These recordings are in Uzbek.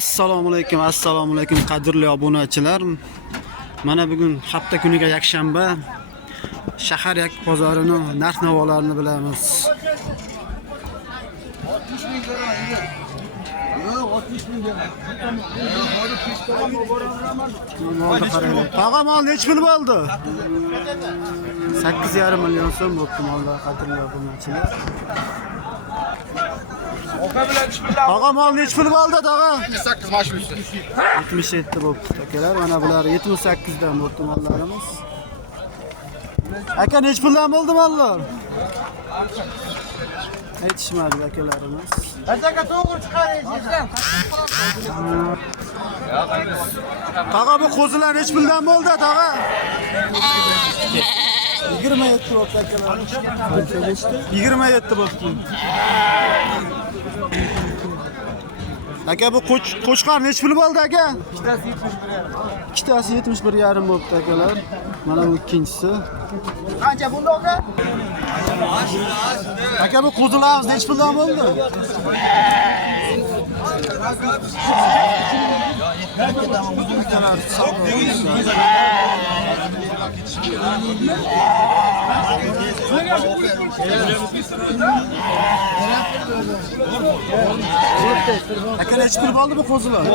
Assalomu alaykum qadrli obunachilar. Mana bugun hafta kuniga yakshanba. Shahar yak bozorining narx-navolarini bilamiz. Tog'a mol nech pul bo'ldi? 8,5 million so'm bo'pti mollar qadrli obunachilar. Tog'a mol nech pul bo'ldi tog'a? 78 mashinasi. 77 bo'pti akalar. Mana bular 78 dan bo'pti mollarimiz. Aka nech puldan bo'ldi mollar? Aytishmadi akalarimiz. Aka to'g'ri chiqaring. Tog'a bu qo'zilar nech puldan bo'ldi tog'a? 27 bo'pti akalar. 27 bo'pti. Aka bu qo'chqar nech pul bo'ldi aka? Ikkitasi 71,5 bo'pti akalar. Mana bu ikkinchisi. Qancha bo'ldi aka? Aka bu qo'zilarimiz nech puldan bo'ldi? Aka nech pul bo'ldi bu qo'zilar? 8.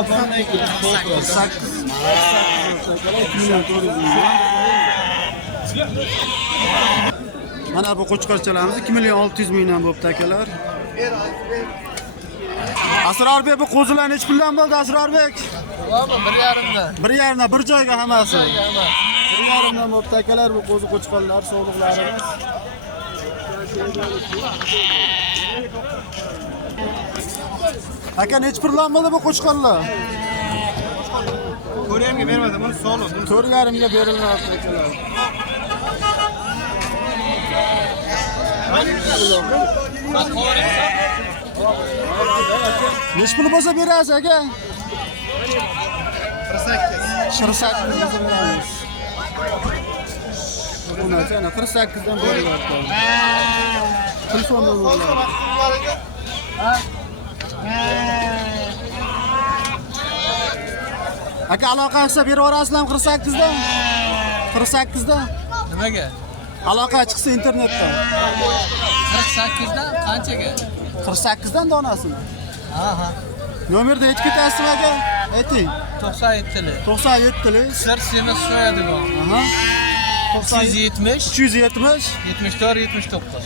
Mana bu qo'chqorchalarimiz 2,6 million bo'pti akalar. Asrorbek bu qo'zilar nech puldan bo'ldi Asrorbek? 1,5 dan. 1,5 bir joyga hammasi. 1,5 dan bo'pti akalar bu qo'zi qo'chqorlar sog'liqlarimiz. Aka nech puldan bo'ldi bu qo'chqorlar? 4,5 ga bermadim, buni sog'liq. 4,5 ga berilmoqda akalar. Nech pul bo'lsa berasiz aka? 48 dan beramiz. Buni ana 48 dan berilyapti. Pul so'mda bo'ladi. Aka aloqa qilsa berib yuborasizlarmi 48 dan? 48 dan. Nimaga? Aloqa chiqsa internetdan. 48 dan qanchaga? 48 dan donasimi? Aha. Nomerni aytib ketasizmi aka? Ayting. 97 97 sir seni so'yadi bu. Aha. 370 370 74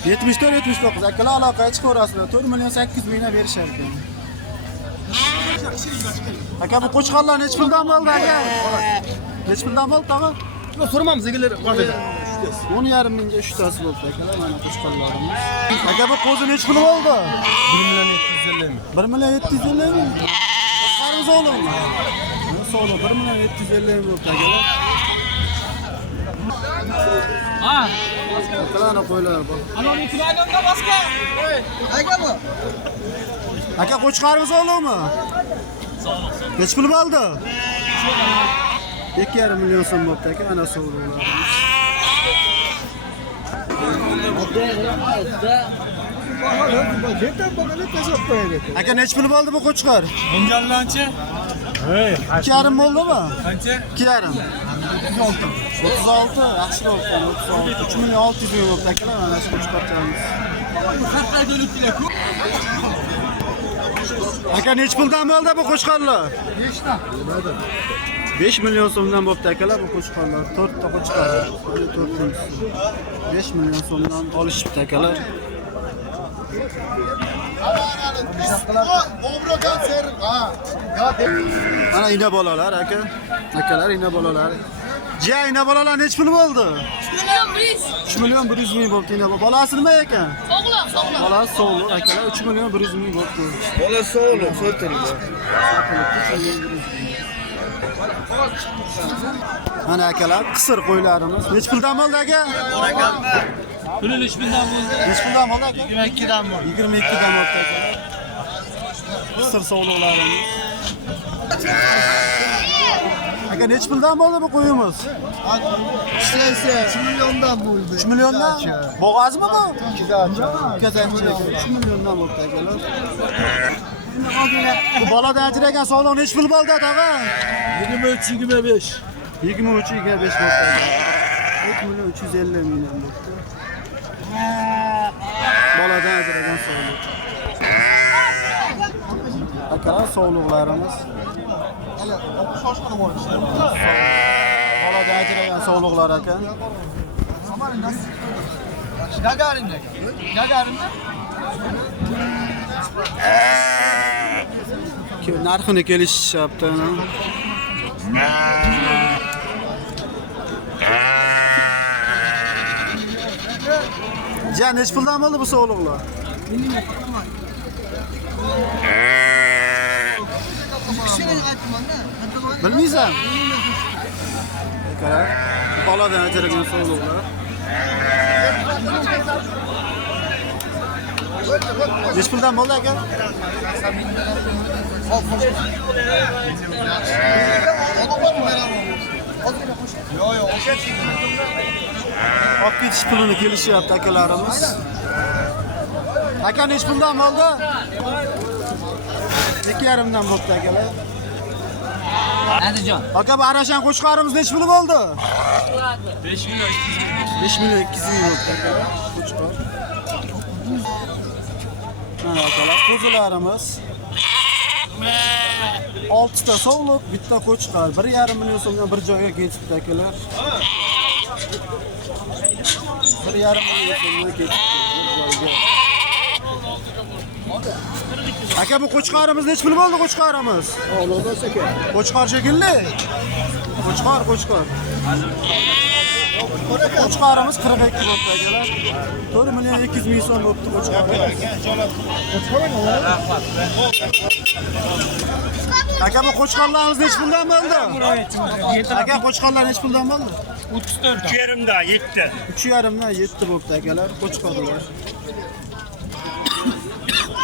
79. 74 akalar aloqa chiqaverasizlar. 4,8 million berishar ekan. Aka bu qo'chqorlar nech puldan bo'ldi aka? Nech puldan bo'ldi tog'a? So'ramamiz egalar. 10,5 mingga 3 tasi bo'ldi akalar mana qo'chqorlarimiz. Aka bu qo'zi nech pul bo'ldi? 1,750 ming. Qo'chqorimiz o'g'limi? Sog'liq 1,750 ming bo'ldi akalar. Ha. Akalarni qo'ylar bor. Anoni tulayonda boshqa. Aka bu. Aka qo'chqorimiz o'g'limi? Nech pul bo'ldi? 2,5 million so'm bo'ldi aka ana sog'liqlar. Aka nech pul bo'ldi bu qo'chqor? Unganlanchi? 2,5 bo'ldimi? Qancha? 2,5. 36 yaxshi bo'ldi. 36. 3,6 million bo'ldi akalar mana shu qo'chqorchamiz. Aka nech puldan bo'ldi bu qo'chqorlar? 5 dan. 5 million so'mdan bo'pti akalar bu qo'chqorlar. 4 ta qo'chqor. 5 million so'mdan olishibdi akalar. Mana ina bolalar aka. Akalar ina bolalar. Jiya ina bolalar nech pul bo'ldi? 3 million 100 ming bo'ldi ina bolasi nima ekan? Sog'liq. Bolasi sog'liq akalar 3 million 100 ming bo'ldi. Bola sog'liq, so'tildi. Mana akalar qisir qo'ylarimiz. Nech puldan bo'ldi aka? Puli 3 mingdan bo'ldi. Nech puldan bo'ldi aka? 22 dan bo'ldi. 22 dan bo'ldi akalar. Qisir sog'liqlarimiz. Aka nech puldan bo'ldi bu qo'yimiz? Ishlaysa 3 milliondan bo'ldi. 3 milliondan? Bo'g'azmi bu? Ikkidan. 3 milliondan bo'ldi akalar. Bu boladan ajragan sog'liq nechi pul bo'ldi tog'a? 23-25. 23-25 bo'ldi. 3,350 million bo'ldi. Boladan ajragan sog'liq. Akalar sog'liqlarimiz. Boladan ajragan sog'liqlar ekan. Gagarinda. Gagarinda. Narxini kelishyapti. Jan nechi puldan bo'ldi bu sog'liqlar? Bilmaysan? Akalar, boladan ajragan sog'liqlar. Nechi puldan bo'ldi aka? Olib ketish pulini kelishyapti akalarimiz. Aka nechi puldan bo'ldi? 2,5 dan bo'ldi akalar. Andijon. Aka bu arashan qo'chqarimiz nechi pul bo'ldi? 5 million 5 million 200 ming bo'ldi akalar. Qo'chqar. Mana akalar, qo'zilarimiz 6 ta sog'liq, bitta qo'chqar, 1,5 million so'mdan bir joyga ketibdi akalar. 1,5 million so'mdan ketibdi bir joyga. Aka bu qo'chqarimiz nechi pul bo'ldi qo'chqarimiz? Oğlum aka. Qo'chqar shekilli. Qo'chqar. Qo'chqarimiz 42 bo'ldi akalar. 4 million 200 ming so'm bo'ldi qo'chqar. Aka bu qo'chqarlarimiz nechi puldan bo'ldi? Aka qo'chqarlar nechi puldan bo'ldi? 34. 2,5dan 7. 3,5dan 7 bo'ldi akalar qo'chqarlar.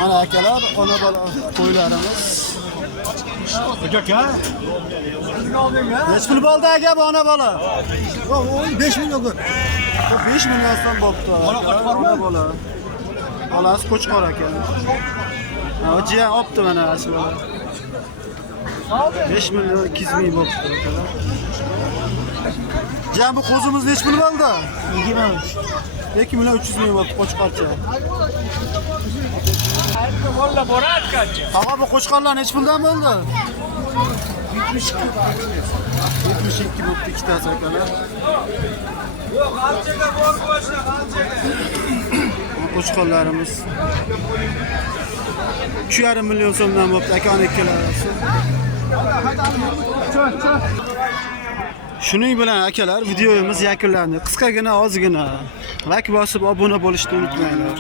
Mana akalar, ona bola qo'ylarimiz. Aka. Nechi pul bo'ldi aka bu ona bola? 5 milyon. 5 million so'm bo'pti. Ona bola. Bolasi qo'chqor ekan. Ha, jiyan olibdi mana shular. 5 million 200 ming bo'pti akalar. Jiyan bu qo'zimiz nechi pul bo'ldi? 2 million 300 ming bo'pti qo'chqorcha. Valla borat kaçı? Tog'a bu qo'chqorlar nechi puldan bo'ldi? 72 bo'pti ikkitasi akalar. Yok alçaga bol boşla alçaga. Qo'chqorlarimiz 3,5 million so'mdan bo'pti akani ikkalasi. Shuning bilan akalar videomiz yakunlandi. Qisqagina, ozgina like bosib obuna bo'lishni unutmanglar.